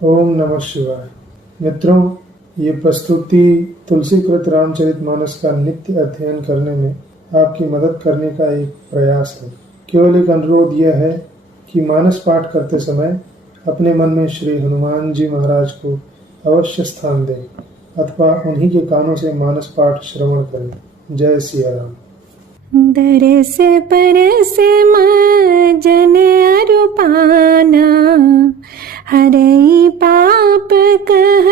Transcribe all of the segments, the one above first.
ओम नमः शिवाय। मित्रों, ये प्रस्तुति तुलसीकृत रामचरितमानस का नित्य अध्ययन करने में आपकी मदद करने का एक प्रयास है। केवल एक अनुरोध यह है कि मानस पाठ करते समय अपने मन में श्री हनुमान जी महाराज को अवश्य स्थान दें अथवा उन्हीं के कानों से मानस पाठ श्रवण करें। जय सिया राम। दरस परस जन अरुपाना, हरई पाप कह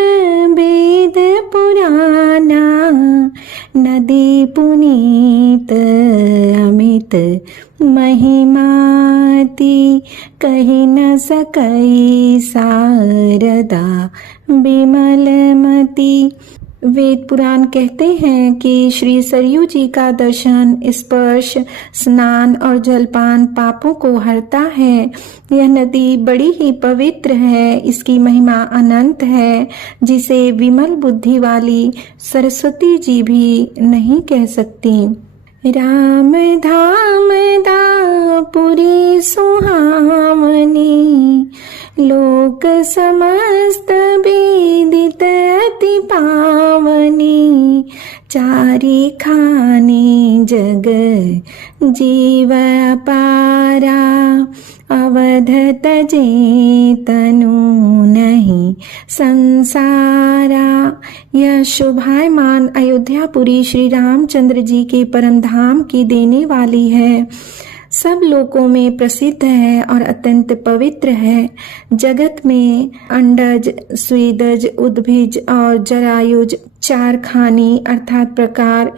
वेद पुराना। नदी पुनीत अमित महिमाति, कही न सकई शारदा विमलमति। वेद पुराण कहते हैं कि श्री सरयू जी का दर्शन, स्पर्श, स्नान और जलपान पापों को हरता है। यह नदी बड़ी ही पवित्र है, इसकी महिमा अनंत है, जिसे विमल बुद्धि वाली सरस्वती जी भी नहीं कह सकती। राम धाम दापुरी सुहावनी, लोक समस्त विदित अति पावनी। चारि खानी जग जीव अपारा, अवध तजे तनु नहीं संसारा। यह शोभायमान अयोध्यापुरी श्री रामचंद्र जी के परम धाम की देने वाली है। सब लोकों में प्रसिद्ध है और अत्यंत पवित्र है। जगत में अंडज, स्वेदज, उद्भिज और जरायुज चार खानी अर्थात प्रकार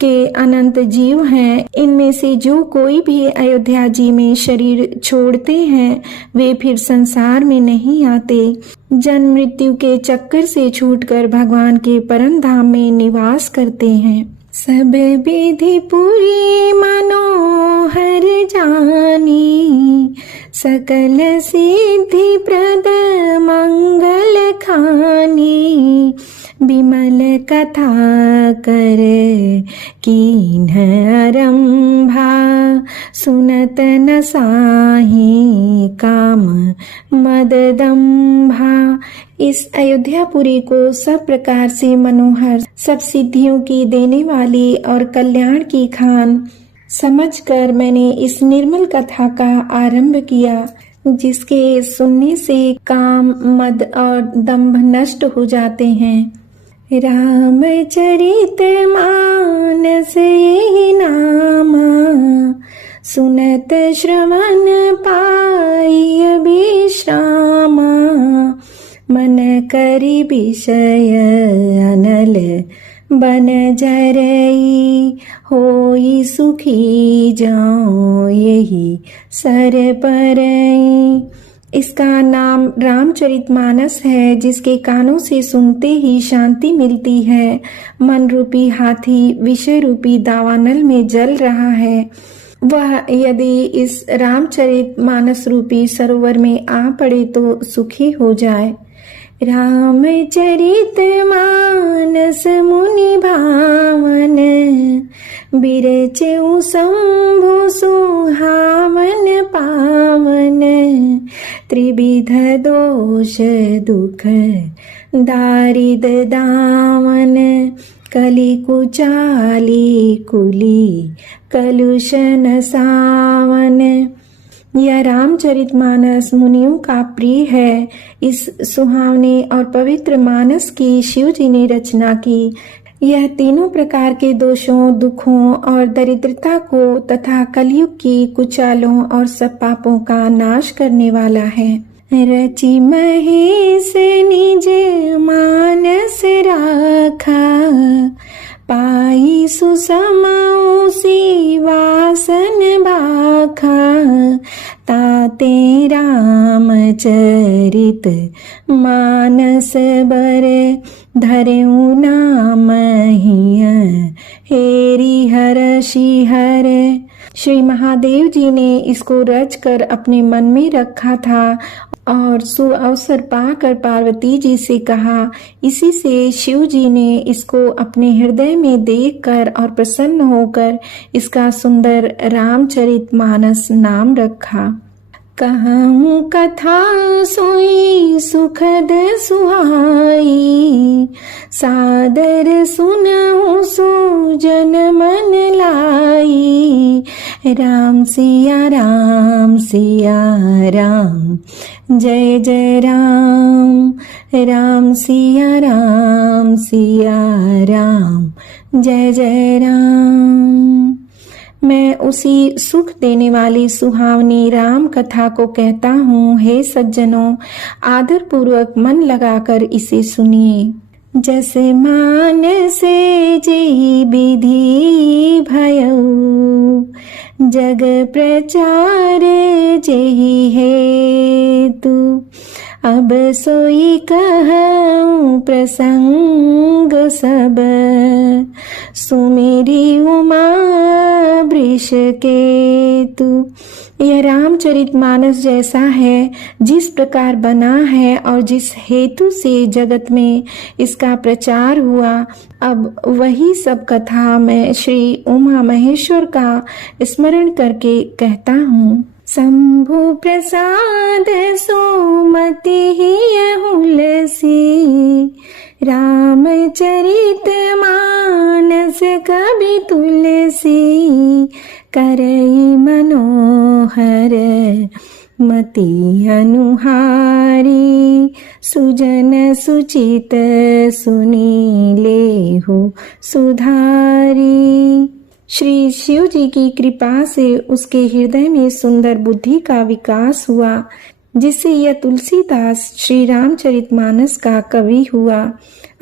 के अनंत जीव हैं। इनमें से जो कोई भी अयोध्या जी में शरीर छोड़ते हैं वे फिर संसार में नहीं आते। जन्म मृत्यु के चक्कर से छूटकर भगवान के परम धाम में निवास करते हैं। सब विधि पूरी मनोहर जानी, सकल सिद्धि प्रद मंगल खानी। विमल कथा कर कीन्ह आरंभा, सुनत न साही काम मददंभा। इस अयोध्यापुरी को सब प्रकार से मनोहर, सब सिद्धियों की देने वाली और कल्याण की खान समझकर मैंने इस निर्मल कथा का आरंभ किया, जिसके सुनने से काम, मद और दंभ नष्ट हो जाते हैं। रामचरित मानस यही नामा, सुनत श्रवण पाई विश्रामा। मन करी विषय अनल बन जरई, होई सुखी जाऊं यही सर परई। इसका नाम रामचरितमानस है, जिसके कानों से सुनते ही शांति मिलती है। मन रूपी हाथी विषय रूपी दावानल में जल रहा है। वह यदि इस रामचरितमानस रूपी सरोवर में आ पड़े तो सुखी हो जाए। रामचरित मानस मुनि भावन, बिरचेउ शंभु सुहावन पावन। त्रिविध दोष दुख दारिद दावन, कली कुचाली कुली कलुषन सावन। यह रामचरितमानस मुनियों का प्रिय है। इस सुहावने और पवित्र मानस की शिव जी ने रचना की। यह तीनों प्रकार के दोषों, दुखों और दरिद्रता को तथा कलयुग की कुचालों और सब पापों का नाश करने वाला है। रचि महेश निज मानस राखा, पाई सुसमौ सिवासन भाखा। ताते रामचरित मानस बर, धरेऊ नाम हिय हेरी हर्षि हर। श्री महादेव जी ने इसको रच कर अपने मन में रखा था और सुअवसर पाकर पार्वती जी से कहा। इसी से शिव जी ने इसको अपने हृदय में देखकर और प्रसन्न होकर इसका सुंदर रामचरितमानस नाम रखा। कहूँ कथा सोई सुखद सुहाई, सादर सुनऊँ सुजन मन लाई। राम सिया राम सिया राम, जय जय राम। राम सिया राम सिया राम, जय जय राम। मैं उसी सुख देने वाली सुहावनी राम कथा को कहता हूँ। हे सज्जनों, आदर पूर्वक मन लगाकर इसे सुनिए। जैसे मान से जी विधि भयऊ, जग प्रचार जेहि हेतु। अब सोई कहूँ प्रसंग सब, सुमेरी उमा वृष केतु। यह रामचरितमानस जैसा है जिस प्रकार बना है और जिस हेतु से जगत में इसका प्रचार हुआ, अब वही सब कथा मैं श्री उमा महेश्वर का स्मरण करके कहता हूँ। शंभु प्रसाद सुमति ही हुलसी, रामचरित मानस कवि तुलसी। करई मनोहर मति अनुहारी, सुजन सुचित सुनी लेहु सुधारी। श्री शिव जी की कृपा से उसके हृदय में सुंदर बुद्धि का विकास हुआ, जिससे यह तुलसीदास श्री रामचरितमानस का कवि हुआ।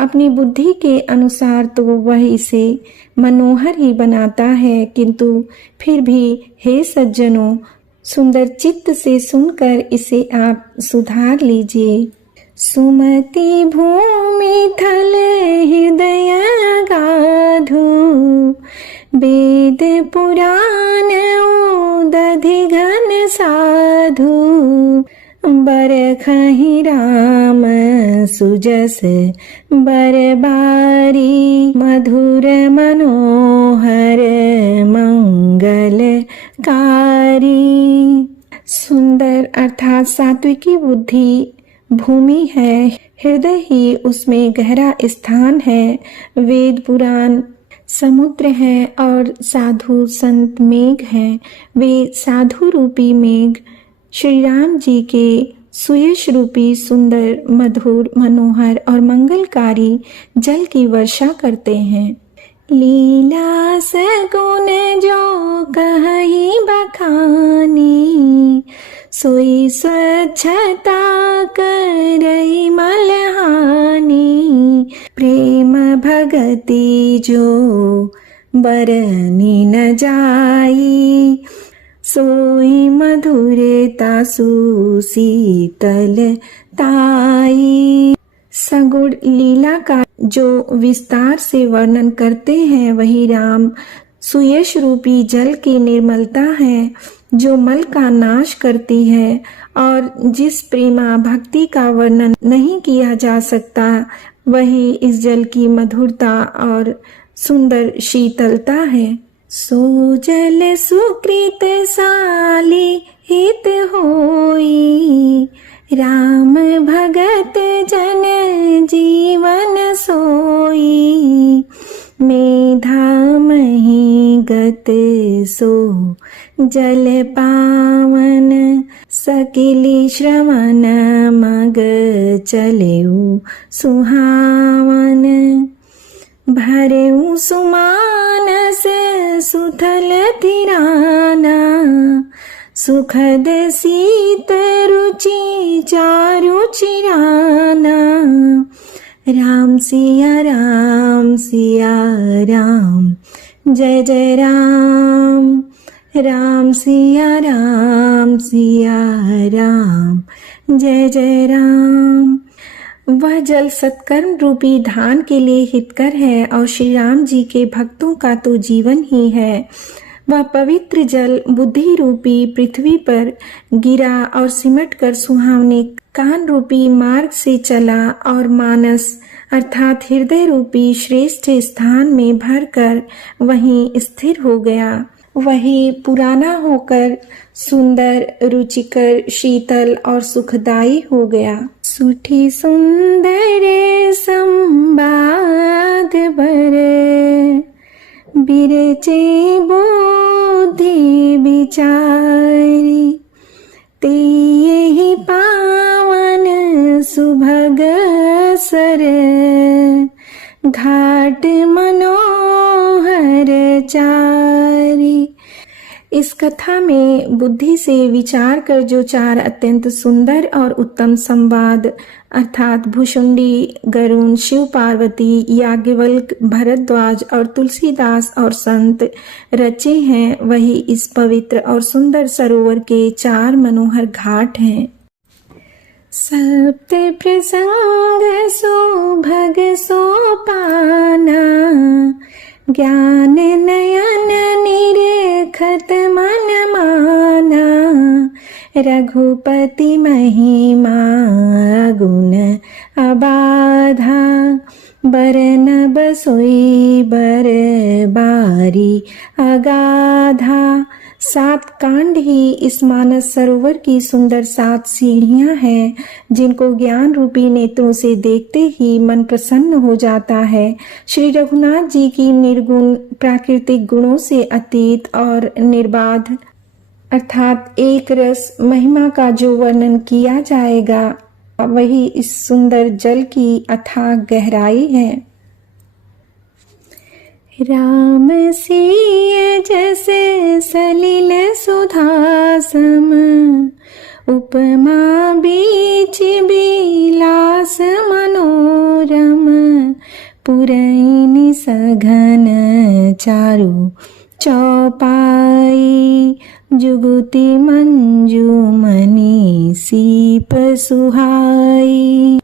अपनी बुद्धि के अनुसार तो वह इसे मनोहर ही बनाता है, किंतु फिर भी हे सज्जनों, सुंदर चित्त से सुनकर इसे आप सुधार लीजिए। सुमति भूमि थल हृदय गाधु, वेद पुराण उदधि घन साधु। बरखहि राम सुजस बरबारी, मधुर मनोहर मंगलकारी। सुंदर अर्थात सात्विकी बुद्धि भूमि है, हृदय ही उसमें गहरा स्थान है। वेद पुराण समुद्र है और साधु संत मेघ हैं। वे साधु रूपी मेघ श्री राम जी के सुयश रूपी सुंदर मधुर मनोहर और मंगलकारी जल की वर्षा करते हैं। लीला सगुन जो कहि बखानी, सोई स्वच्छता करई मलहानी। प्रेम भगति जो बरनी न जाई, सोई मधुरता सुशीतल ताई। सगुण लीला का जो विस्तार से वर्णन करते हैं, वही राम सुयश रूपी जल की निर्मलता है, जो मल का नाश करती है। और जिस प्रेमा भक्ति का वर्णन नहीं किया जा सकता, वही इस जल की मधुरता और सुंदर शीतलता है। सो जल सुकृत साली हित होई, राम भगत जन जीवन सोई। मेधा मही गत सो जल पावन, सकिली श्रवण मग चलेऊ सुहावन। भरेऊ सुमानस सुथल थिराना, सुखद शीत रुचि चारु चिराना। राम सिया राम सिया राम, जय जय राम। राम सिया राम सिया राम, जय जय राम। वह जल सत्कर्म रूपी धान के लिए हितकर है और श्री राम जी के भक्तों का तो जीवन ही है। वह पवित्र जल बुद्धि रूपी पृथ्वी पर गिरा और सिमट कर सुहावने कान रूपी मार्ग से चला और मानस अर्थात हृदय रूपी श्रेष्ठ स्थान में भरकर वहीं स्थिर हो गया। वही पुराना होकर सुंदर, रुचिकर, शीतल और सुखदायी हो गया। सुठी सुंदर संवाद बर बिरचे बुद्धि विचारी, ते यही पावन सुभग सर घाट मनोहर चारी। इस कथा में बुद्धि से विचार कर जो 4 अत्यंत सुंदर और उत्तम संवाद अर्थात भुशुंडी, गरुण, शिव पार्वती, याज्ञवल्क, भरद्वाज और तुलसीदास और संत रचे हैं, वही इस पवित्र और सुंदर सरोवर के 4 मनोहर घाट हैं। सप्त प्रसंग सुभग सोपाना, ज्ञान नयन निरेखत मन माना, रघुपति महिमा गुण अबाधा, बरन बसोई बर बारी अगाधा। 7 कांड ही इस मानस सरोवर की सुंदर 7 सीढ़ियां हैं, जिनको ज्ञान रूपी नेत्रों से देखते ही मन प्रसन्न हो जाता है। श्री रघुनाथ जी की निर्गुण प्राकृतिक गुणों से अतीत और निर्बाध अर्थात एक रस महिमा का जो वर्णन किया जाएगा, वही इस सुंदर जल की अथाह गहराई है। राम सिय जैसे सलिल सुधासम, उपमा बीच बिलास मनोरम, पुरैनी सघन चारु चौपाई, जुगुति मंजू मणि सीप सुहाई।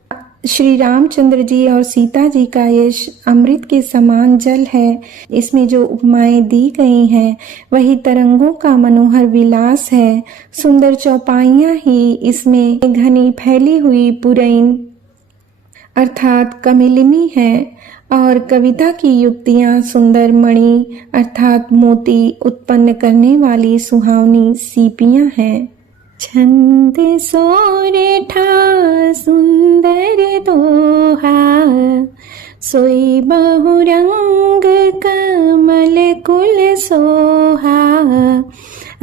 श्री रामचंद्र जी और सीता जी का यश अमृत के समान जल है। इसमें जो उपमाएं दी गई हैं वही तरंगों का मनोहर विलास है। सुंदर चौपाइयां ही इसमें घनी फैली हुई पुरैन अर्थात कमिलिनी है और कविता की युक्तियां सुंदर मणि अर्थात मोती उत्पन्न करने वाली सुहावनी सीपियां हैं। छंद सोरेठा सुंदर दोहा, सोई बहुरंग कमल कुल सोहा,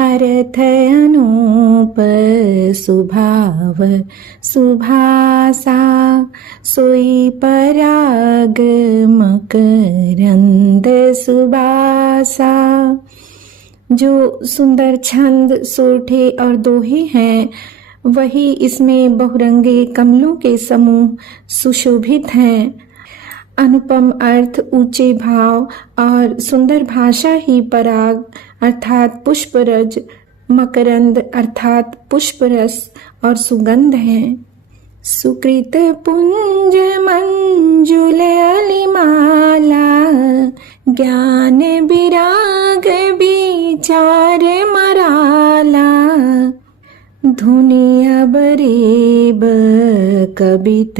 अर्थ अनूप सुभाव सुभासा, सोई पराग मकरंद सुबासा। जो सुंदर छंद, सोरठे और दोहे हैं वही इसमें बहुरंगे कमलों के समूह सुशोभित हैं। अनुपम अर्थ, ऊंचे भाव और सुंदर भाषा ही पराग अर्थात पुष्परज, मकरंद अर्थात पुष्परस और सुगंध है। सुकृत पुंज मंजुल अलिमाला, ज्ञान विराग विचार मराला, धुनि अबरेब कबित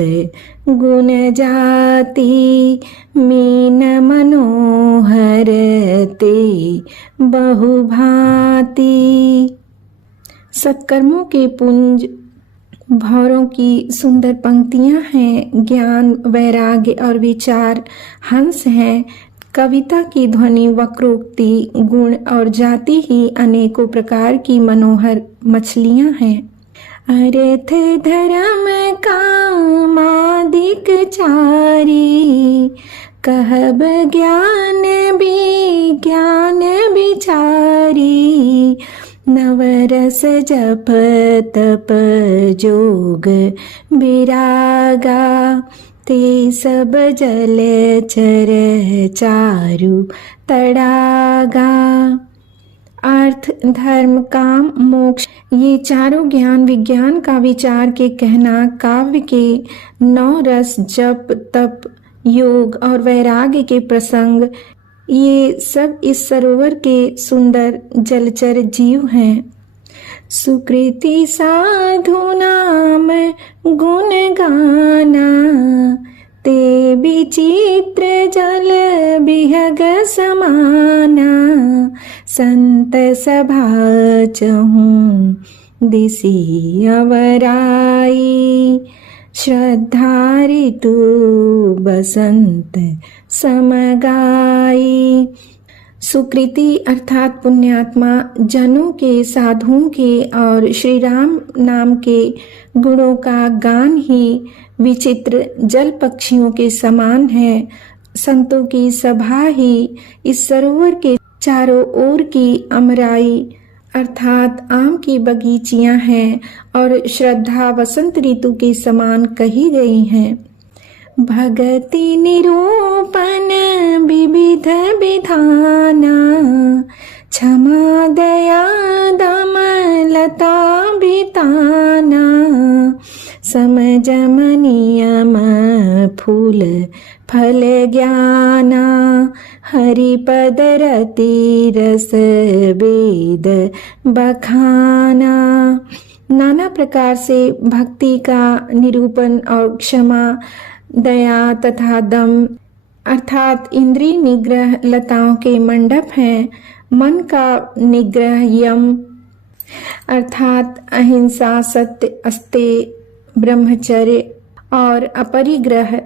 गुण जाति, मीन मनोहर ते बहुभांति। सत्कर्मों के पुंज भौरों की सुंदर पंक्तियां हैं। ज्ञान, वैराग्य और विचार हंस हैं। कविता की ध्वनि, वक्रोक्ति, गुण और जाति ही अनेकों प्रकार की मनोहर मछलियां हैं। अर्थ धर्म कामादिक चारी, कहब ज्ञान विज्ञान विचारी, नवरस जप तप जोग विरागा, ते सब जल चर चारु तड़ागा। अर्थ, धर्म, काम, मोक्ष ये चारों ज्ञान विज्ञान का विचार के कहना, काव्य के 9 रस जप तप योग और वैराग्य के प्रसंग, ये सब इस सरोवर के सुंदर जलचर जीव हैं। सुकृति साधु नाम गुण गाना, ते विचित्र जल बिहग समाना, संत सभा चहूँ दिसी अवराई, श्रद्धा ऋतु बसंत समगाई। सुकृति अर्थात पुण्यात्मा जनों के, साधुओं के और श्री राम नाम के गुणों का गान ही विचित्र जल पक्षियों के समान है। संतों की सभा ही इस सरोवर के चारों ओर की अमराई अर्थात आम की बगीचियां हैं और श्रद्धा वसंत ऋतु के समान कही गई हैं। भगति निरूपण विविध विधाना, क्षमा दया दम लता बिताना, समझम नियम फूल फल ज्ञाना, हरिपद रति रस वेद बखाना। नाना प्रकार से भक्ति का निरूपण और क्षमा, दया तथा दम अर्थात इंद्रिय निग्रह लताओं के मंडप हैं। मन का निग्रह यम अर्थात अहिंसा, सत्य, अस्तेय, ब्रह्मचर्य और अपरिग्रह,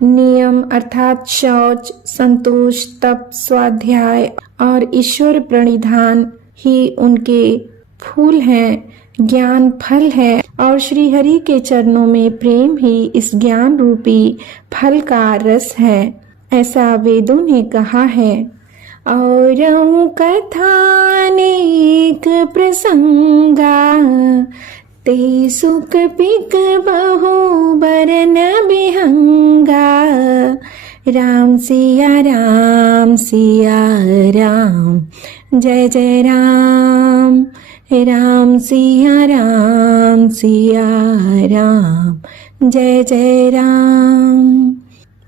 नियम अर्थात शौच, संतोष, तप, स्वाध्याय और ईश्वर प्रणिधान ही उनके फूल हैं, ज्ञान फल है और श्री हरि के चरणों में प्रेम ही इस ज्ञान रूपी फल का रस है, ऐसा वेदों ने कहा है। और कथा अनेक प्रसंगा, ते सुख पिक बहु बरन बिहंगा, राम सिया राम सिया राम, जय जय राम, राम सिया राम सिया राम, जय जय राम।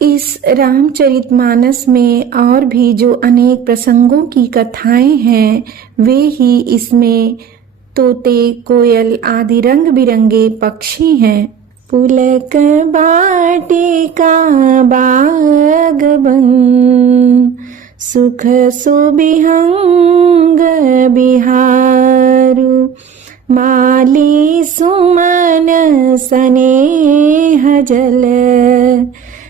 इस रामचरितमानस में और भी जो अनेक प्रसंगों की कथाएं हैं वे ही इसमें तोते, कोयल आदि रंग बिरंगे पक्षी हैं। पुलक बाटिका बागबन, सुख सुबिहंग बिहारू, माली सुमन स्नेह जल,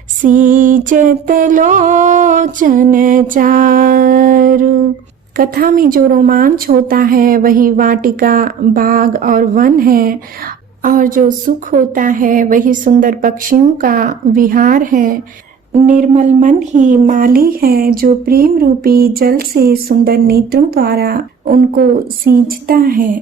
सींचत लोचन चारु। कथा में जो रोमांच होता है वही वाटिका, बाग और वन है और जो सुख होता है वही सुंदर पक्षियों का विहार है। निर्मल मन ही माली है जो प्रेम रूपी जल से सुंदर नेत्रों द्वारा उनको सींचता है।